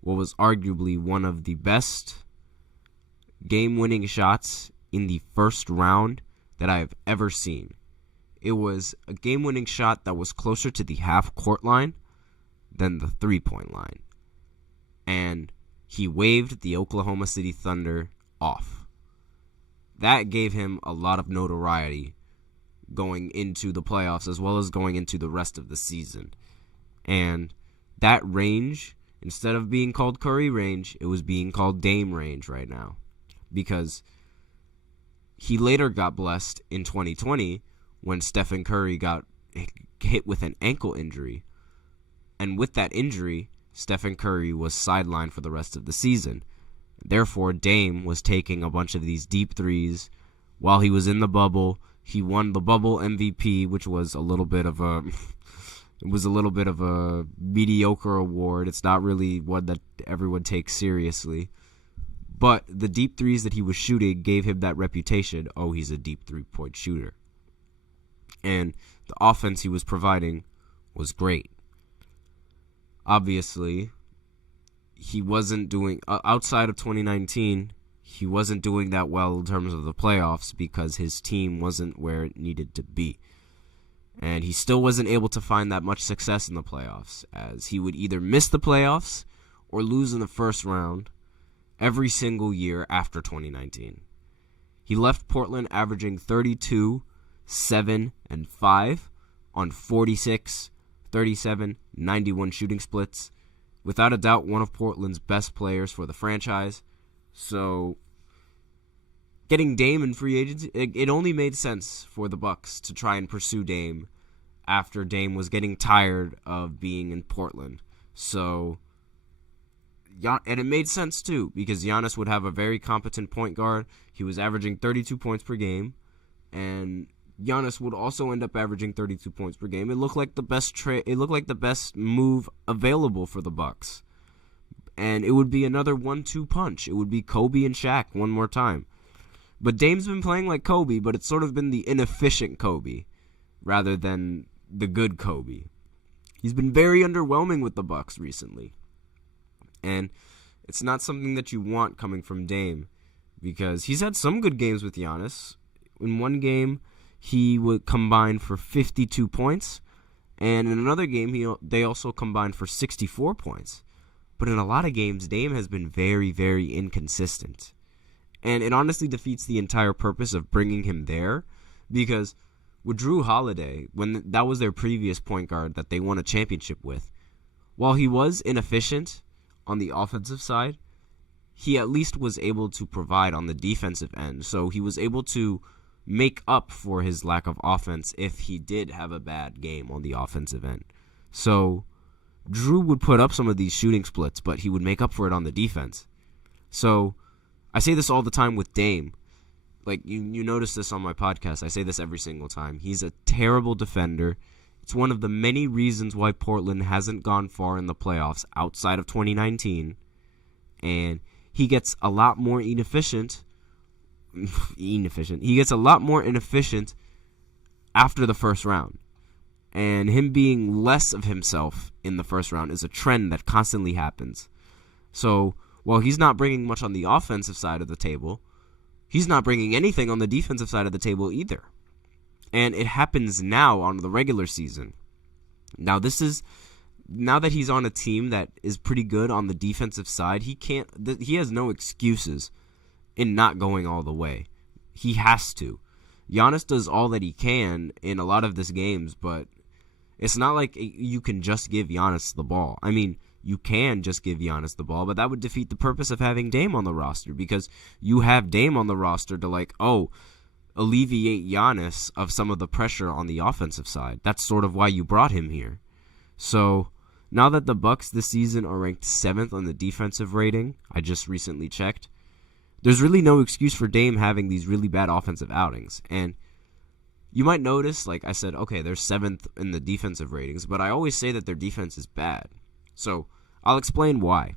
what was arguably one of the best game-winning shots in the first round that I have ever seen. It was a game-winning shot that was closer to the half-court line than the three-point line. And he waved the Oklahoma City Thunder off. That gave him a lot of notoriety going into the playoffs as well as going into the rest of the season. And that range, instead of being called Curry range, it was being called Dame range right now. Because he later got blessed in 2020 when Stephen Curry got hit with an ankle injury. And with that injury, Stephen Curry was sidelined for the rest of the season. Therefore, Dame was taking a bunch of these deep threes while he was in the bubble. He won the bubble MVP, which was a little bit of a mediocre award. It's not really one that everyone takes seriously. But the deep threes that he was shooting gave him that reputation. Oh, he's a deep three-point shooter. And the offense he was providing was great. Obviously, he wasn't doing, outside of 2019, he wasn't doing that well in terms of the playoffs because his team wasn't where it needed to be. And he still wasn't able to find that much success in the playoffs, as he would either miss the playoffs or lose in the first round every single year after 2019. He left Portland averaging 32, 7, and 5 on 46, 37, 91 shooting splits. Without a doubt, one of Portland's best players for the franchise. So getting Dame in free agency, it only made sense for the Bucks to try and pursue Dame after Dame was getting tired of being in Portland. So, and it made sense too, because Giannis would have a very competent point guard. He was averaging 32 points per game, and Giannis would also end up averaging 32 points per game. It looked like the best It looked like the best move available for the Bucks, and it would be another 1-2 punch. It would be Kobe and Shaq one more time. But Dame's been playing like Kobe, but it's sort of been the inefficient Kobe rather than the good Kobe. He's been very underwhelming with the Bucks recently, and it's not something that you want coming from Dame, because he's had some good games with Giannis. In one game, he would combine for 52 points, and in another game, they also combined for 64 points. But in a lot of games, Dame has been very, very inconsistent. And it honestly defeats the entire purpose of bringing him there, because with Drew Holiday, when that was their previous point guard that they won a championship with, while he was inefficient on the offensive side, he at least was able to provide on the defensive end. So he was able to make up for his lack of offense if he did have a bad game on the offensive end. So Drew would put up some of these shooting splits, but he would make up for it on the defense. So I say this all the time with Dame. Like, you notice this on my podcast. I say this every single time. He's a terrible defender. It's one of the many reasons why Portland hasn't gone far in the playoffs outside of 2019. And he gets a lot more inefficient. He gets a lot more inefficient after the first round. And him being less of himself in the first round is a trend that constantly happens. So while he's not bringing much on the offensive side of the table, he's not bringing anything on the defensive side of the table either. And it happens now on the regular season. Now that he's on a team that is pretty good on the defensive side, he has no excuses in not going all the way. He has to. Giannis does all that he can in a lot of these games, but it's not like you can just give Giannis the ball. I mean, you can just give Giannis the ball, but that would defeat the purpose of having Dame on the roster, because you have Dame on the roster to alleviate Giannis of some of the pressure on the offensive side. That's sort of why you brought him here. So now that the Bucks this season are ranked 7th on the defensive rating, I just recently checked, there's really no excuse for Dame having these really bad offensive outings. And you might notice, like I said, okay, they're 7th in the defensive ratings, but I always say that their defense is bad. So I'll explain why.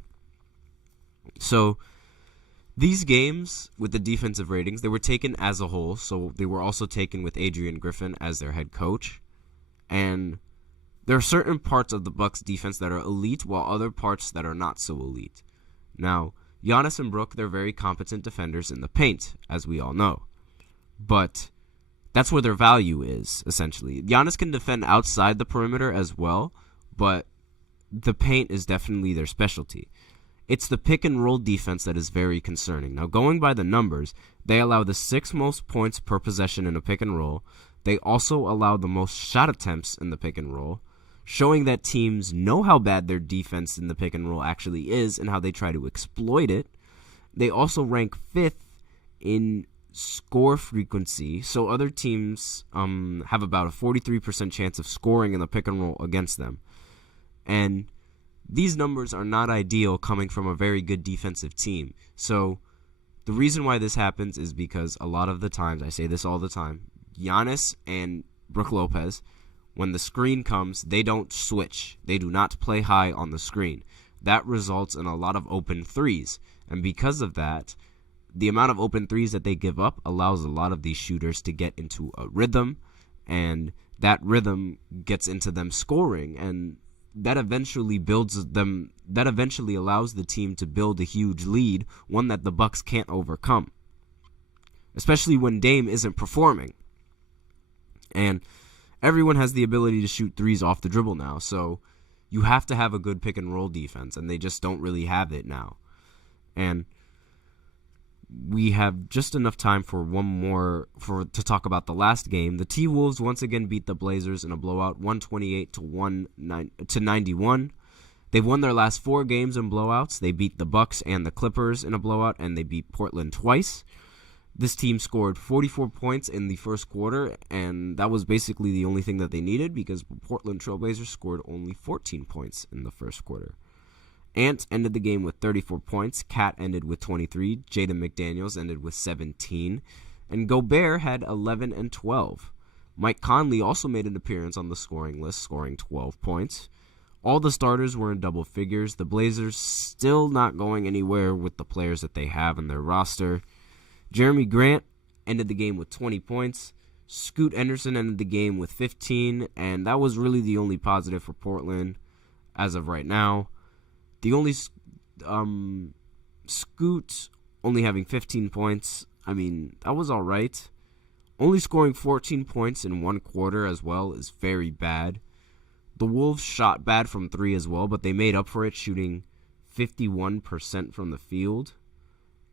So these games with the defensive ratings, they were taken as a whole, so they were also taken with Adrian Griffin as their head coach. And there are certain parts of the Bucks defense that are elite, while other parts that are not so elite. Now, Giannis and Brook, they're very competent defenders in the paint, as we all know. But that's where their value is, essentially. Giannis can defend outside the perimeter as well, but the paint is definitely their specialty. It's the pick and roll defense that is very concerning. Now, going by the numbers, they allow the 6th most points per possession in a pick and roll. They also allow the most shot attempts in the pick and roll, showing that teams know how bad their defense in the pick and roll actually is and how they try to exploit it. They also rank 5th in score frequency, so other teams have about a 43% chance of scoring in the pick and roll against them. And these numbers are not ideal coming from a very good defensive team. So the reason why this happens is because a lot of the times, I say this all the time, Giannis and Brook Lopez, when the screen comes, they don't switch. They do not play high on the screen. That results in a lot of open threes. And because of that, the amount of open threes that they give up allows a lot of these shooters to get into a rhythm, and that rhythm gets into them scoring, and that eventually allows the team to build a huge lead, one that the Bucks can't overcome, especially when Dame isn't performing. And everyone has the ability to shoot threes off the dribble now, so you have to have a good pick and roll defense, and they just don't really have it now. And we have just enough time for one more to talk about the last game. The T-Wolves once again beat the Blazers in a blowout, 128 to 91. They've won their last 4 games in blowouts. They beat the Bucks and the Clippers in a blowout, and they beat Portland twice. This team scored 44 points in the first quarter, and that was basically the only thing that they needed because Portland Trailblazers scored only 14 points in the first quarter. Ant ended the game with 34 points, Cat ended with 23, Jaden McDaniels ended with 17, and Gobert had 11 and 12. Mike Conley also made an appearance on the scoring list, scoring 12 points. All the starters were in double figures. The Blazers still not going anywhere with the players that they have in their roster. Jeremy Grant ended the game with 20 points. Scoot Henderson ended the game with 15, and that was really the only positive for Portland as of right now. The only Scoot only having 15 points, I mean, that was all right. Only scoring 14 points in one quarter as well is very bad. The Wolves shot bad from 3 as well, but they made up for it shooting 51% from the field.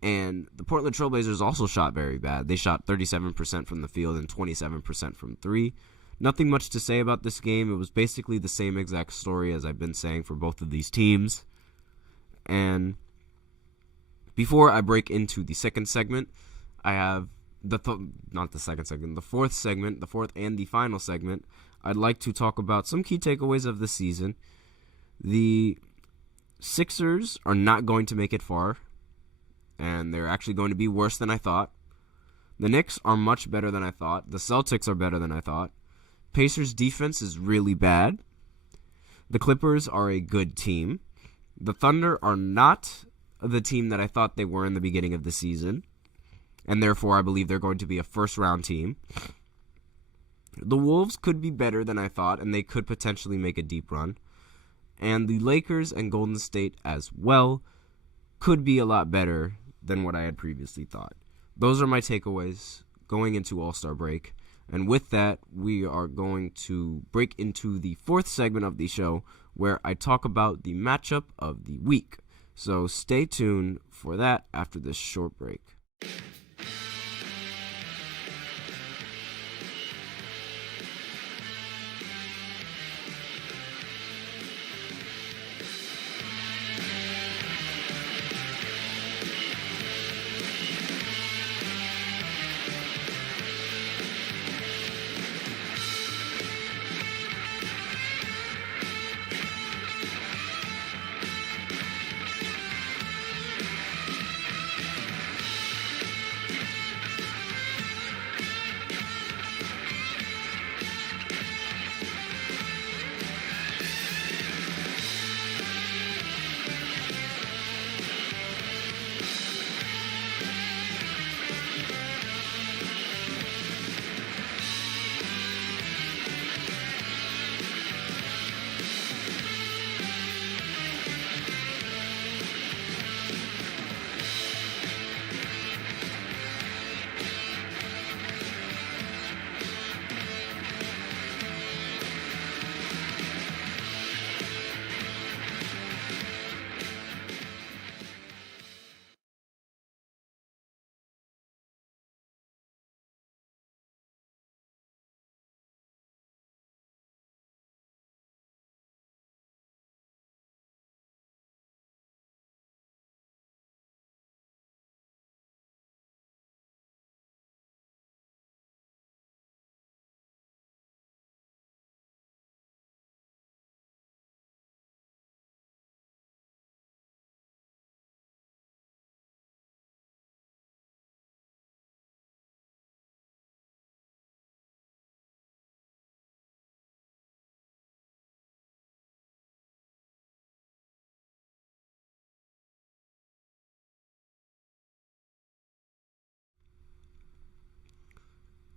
And the Portland Trailblazers also shot very bad. They shot 37% from the field and 27% from 3. Nothing much to say about this game. It was basically the same exact story as I've been saying for both of these teams. And before I break into the second segment, I have the fourth segment, the fourth and the final segment. I'd like to talk about some key takeaways of the season. The Sixers are not going to make it far, and they're actually going to be worse than I thought. The Knicks are much better than I thought. The Celtics are better than I thought. Pacers' defense is really bad. The Clippers are a good team. The Thunder are not the team that I thought they were in the beginning of the season, and therefore I believe they're going to be a first-round team. The Wolves could be better than I thought, and they could potentially make a deep run. And the Lakers and Golden State as well could be a lot better than what I had previously thought. Those are my takeaways going into All-Star break. And with that, we are going to break into the fourth segment of the show where I talk about the matchup of the week. So stay tuned for that after this short break.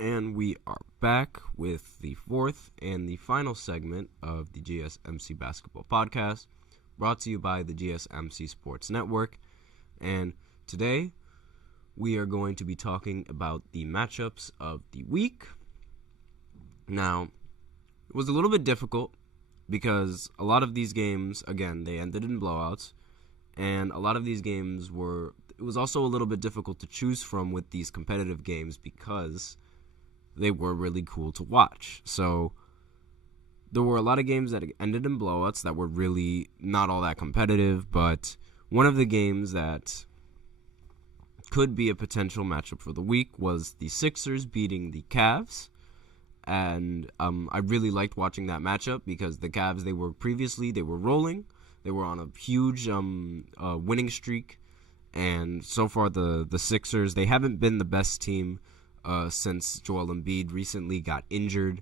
And we are back with the fourth and the final segment of the GSMC Basketball Podcast, brought to you by the GSMC Sports Network. And today, we are going to be talking about the matchups of the week. Now, it was a little bit difficult because a lot of these games, again, they ended in blowouts. And a lot of these games it was also a little bit difficult to choose from with these competitive games because they were really cool to watch. So there were a lot of games that ended in blowouts that were really not all that competitive, but one of the games that could be a potential matchup for the week was the Sixers beating the Cavs. And I really liked watching that matchup because the Cavs, they were rolling. They were on a huge winning streak. And so far, the Sixers, they haven't been the best team since Joel Embiid recently got injured.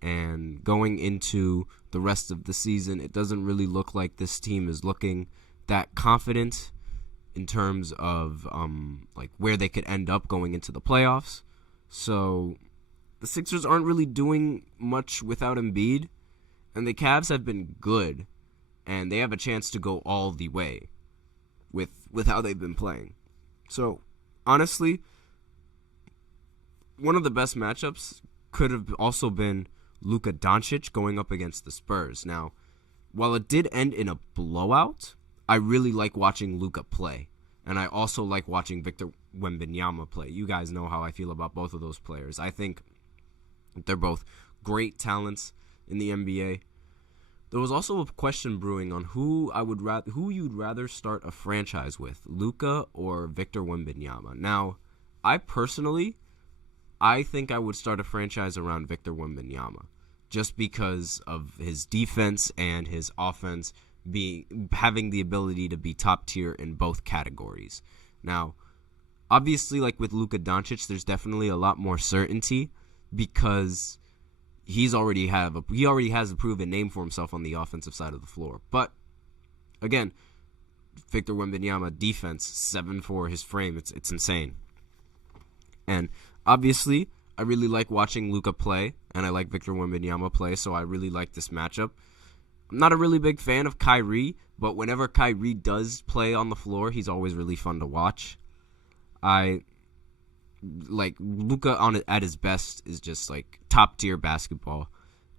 And going into the rest of the season, it doesn't really look like this team is looking that confident in terms of like where they could end up going into the playoffs. So the Sixers aren't really doing much without Embiid, and the Cavs have been good, and they have a chance to go all the way with how they've been playing. So honestly, one of the best matchups could have also been Luka Doncic going up against the Spurs. Now, while it did end in a blowout, I really like watching Luka play. And I also like watching Victor Wembanyama play. You guys know how I feel about both of those players. I think they're both great talents in the NBA. There was also a question brewing on who you'd rather start a franchise with, Luka or Victor Wembanyama. Now, I think I would start a franchise around Victor Wembanyama just because of his defense and his offense having the ability to be top tier in both categories. Now, obviously, like with Luka Doncic, there's definitely a lot more certainty because he already has a proven name for himself on the offensive side of the floor. But again, Victor Wembanyama defense 7'4", his frame, it's insane. And obviously, I really like watching Luka play, and I like Victor Wembanyama play, so I really like this matchup. I'm not a really big fan of Kyrie, but whenever Kyrie does play on the floor, he's always really fun to watch. I like Luka at his best is just like top tier basketball,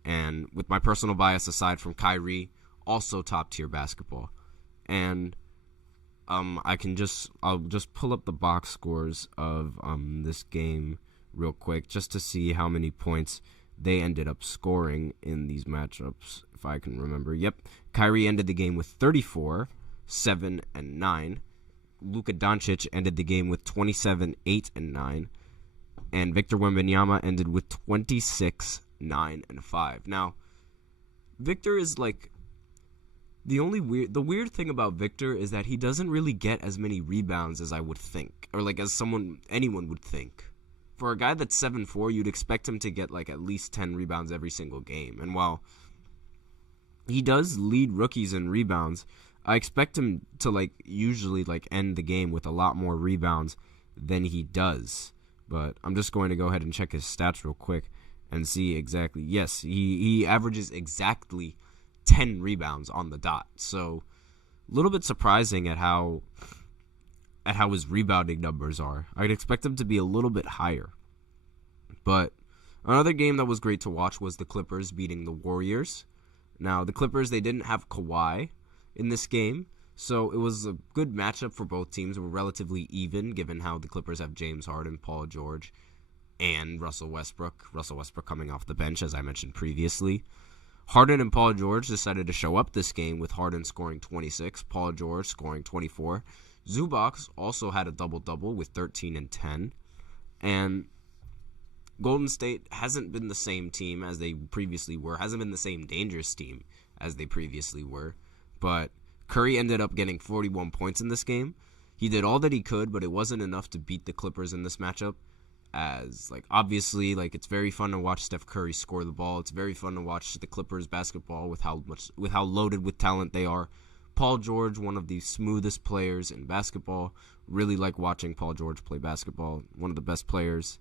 and with my personal bias aside from Kyrie, also top tier basketball. And I'll just pull up the box scores of this game real quick just to see how many points they ended up scoring in these matchups, if I can remember. Yep, Kyrie ended the game with 34, 7, and 9. Luka Doncic ended the game with 27, 8, and 9. And Victor Wembanyama ended with 26, 9, and 5. Now, Victor is like the weird thing about Victor is that he doesn't really get as many rebounds as I would think, or like as anyone would think. For a guy that's 7'4", you'd expect him to get like at least 10 rebounds every single game. And while he does lead rookies in rebounds, I expect him to like usually like end the game with a lot more rebounds than he does. But I'm just going to go ahead and check his stats real quick and see exactly. Yes, he averages exactly 10 rebounds on the dot. So a little bit surprising at how his rebounding numbers are. I'd expect him to be a little bit higher. But another game that was great to watch was the Clippers beating the Warriors. Now, the Clippers, they didn't have Kawhi in this game, so it was a good matchup for both teams. They were relatively even, given how the Clippers have James Harden, Paul George, and Russell Westbrook. Russell Westbrook coming off the bench, as I mentioned previously. Harden and Paul George decided to show up this game with Harden scoring 26, Paul George scoring 24. Zubac also had a double-double with 13 and 10. And Golden State hasn't been the same team as they previously were, hasn't been the same dangerous team as they previously were. But Curry ended up getting 41 points in this game. He did all that he could, but it wasn't enough to beat the Clippers in this matchup. As, like, obviously, like, it's very fun to watch Steph Curry score the ball. It's very fun to watch the Clippers basketball with how loaded with talent they are. Paul George, one of the smoothest players in basketball. Really like watching Paul George play basketball. One of the best players.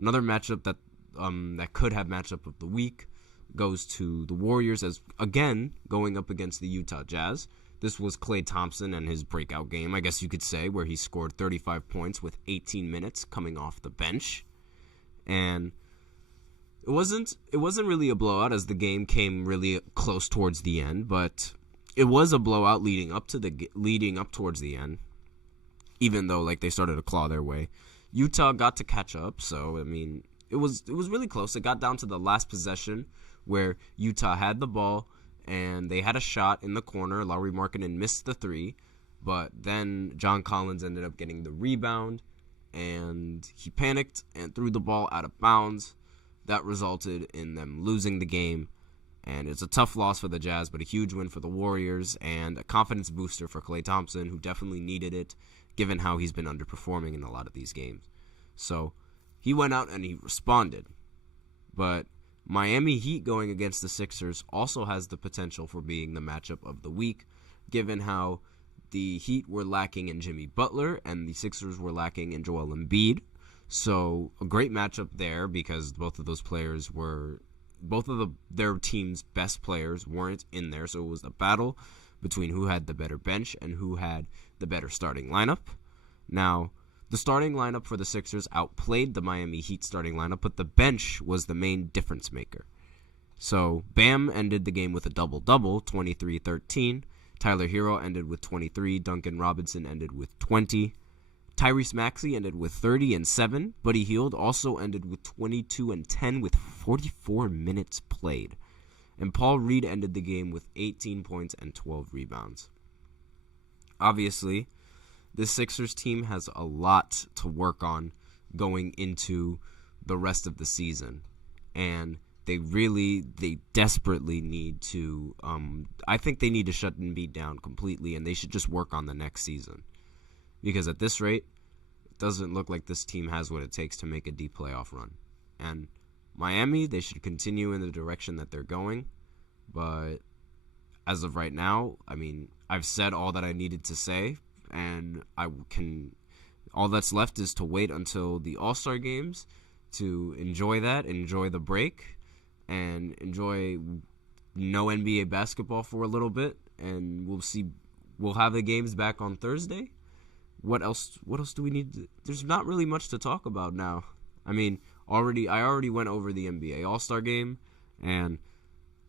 Another matchup that could have matchup of the week goes to the Warriors as, again, going up against the Utah Jazz. This was Klay Thompson and his breakout game, I guess you could say, where he scored 35 points with 18 minutes coming off the bench. And it wasn't really a blowout as the game came really close towards the end, but it was a blowout leading up towards the end, even though like they started to claw their way. Utah got to catch up, so I mean it was really close. It got down to the last possession where Utah had the ball and they had a shot in the corner. Lauri Markkanen missed the three, but then John Collins ended up getting the rebound, and he panicked and threw the ball out of bounds. That resulted in them losing the game, and it's a tough loss for the Jazz, but a huge win for the Warriors and a confidence booster for Klay Thompson, who definitely needed it, given how he's been underperforming in a lot of these games. So he went out and he responded. But Miami Heat going against the Sixers also has the potential for being the matchup of the week, given how the Heat were lacking in Jimmy Butler and the Sixers were lacking in Joel Embiid. So a great matchup there, because both of those players were, their team's best players weren't in there. So it was a battle between who had the better bench and who had the better starting lineup. Now, the starting lineup for the Sixers outplayed the Miami Heat starting lineup, but the bench was the main difference maker. So Bam ended the game with a double-double, 23-13. Tyler Hero ended with 23. Duncan Robinson ended with 20. Tyrese Maxey ended with 30 and 7. Buddy Hield also ended with 22 and 10 with 44 minutes played. And Paul Reed ended the game with 18 points and 12 rebounds. Obviously, the Sixers team has a lot to work on going into the rest of the season. And they desperately need to, I think they need to shut Embiid down completely, and they should just work on the next season. Because at this rate, it doesn't look like this team has what it takes to make a deep playoff run. And Miami, they should continue in the direction that they're going. But as of right now, I mean, I've said all that I needed to say, and all that's left is to wait until the All-Star games to enjoy that, enjoy the break, and enjoy no NBA basketball for a little bit, and we'll have the games back on Thursday. What else do we need? There's not really much to talk about now. I mean, I already went over the NBA All-Star game, and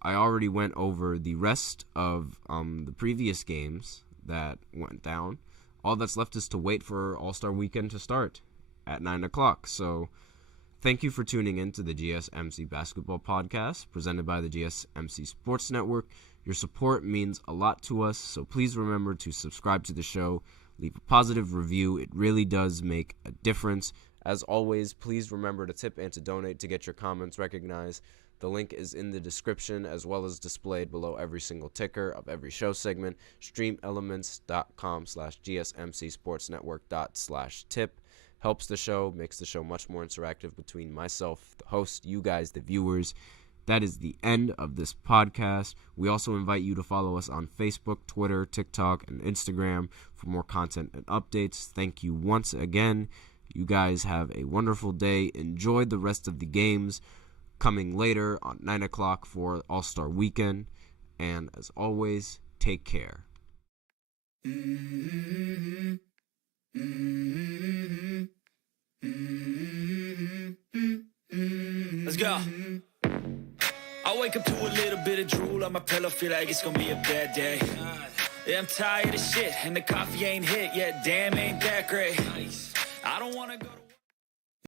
I already went over the rest of the previous games that went down. All that's left is to wait for Allstar Weekend to start at 9 o'clock. So thank you for tuning in to the GSMC Basketball Podcast, presented by the GSMC Sports Network. Your support means a lot to us, so please remember to subscribe to the show, leave a positive review. It really does make a difference. As always, please remember to tip and to donate to get your comments recognized. The link is in the description, as well as displayed below every single ticker of every show segment. streamelements.com/gsmcsportsnetwork./tip. Helps the show, makes the show much more interactive between myself, the host, you guys, the viewers. That is the end of this podcast. We also invite you to follow us on Facebook, Twitter, TikTok, and Instagram for more content and updates. Thank you once again. You guys have a wonderful day. Enjoy the rest of the games coming later on 9 o'clock for All-Star Weekend. And as always, take care. Let's go. I wake up to a little bit of drool on my pillow, feel like it's gonna be a bad day. Yeah, I'm tired of shit, and the coffee ain't hit yet. Damn, ain't that great. I don't wanna go to